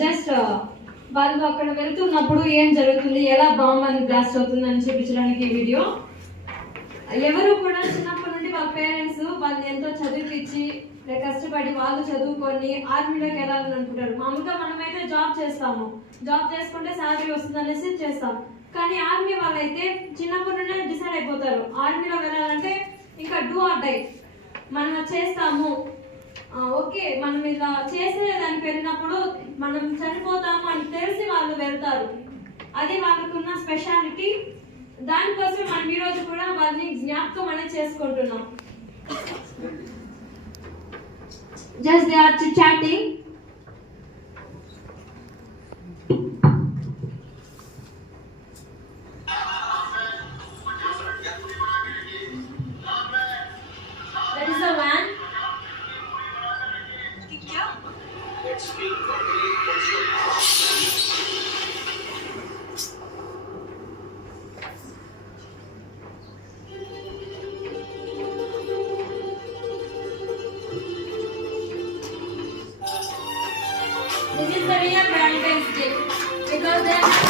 జస్ట్ వాళ్ళు అక్కడ వెళ్తున్నప్పుడు ఏం జరుగుతుంది, ఎలా బాంబ్ అని బ్లాస్ట్ అవుతుంది అని చూపించడానికి ఈ వీడియో. ఎవరు కూడా చిన్నప్పటి నుండి వాళ్ళ పేరెంట్స్ వాళ్ళని ఎంతో చదివించి కష్టపడి వాళ్ళు చదువుకొని ఆర్మీలోకి వెళ్ళాలని అనుకుంటారు. మామూలుగా మనమైతే జాబ్ చేస్తాము, జాబ్ చేసుకుంటే శాలరీ వస్తుంది అనేసి చేస్తాం. కానీ ఆర్మీ వాళ్ళైతే చిన్నప్పటి నుండే డిసైడ్ అయిపోతారు ఆర్మీలో వెళ్ళాలంటే ఇంకా డూ ఆర్ డై, మనం చేస్తాము, ఓకే మనం ఇలా చేసేదానికి వెళ్ళినప్పుడు మనం చనిపోతాము అని తెలిసి వాళ్ళు వెళ్తారు. అది వాళ్ళకున్న స్పెషాలిటీ. దానికోసం మనం ఈరోజు కూడా వాళ్ళని జ్ఞాపకం అనేది చేసుకుంటున్నాం. Just they are chatting. That is the van. This is the real Valentine's Day because they are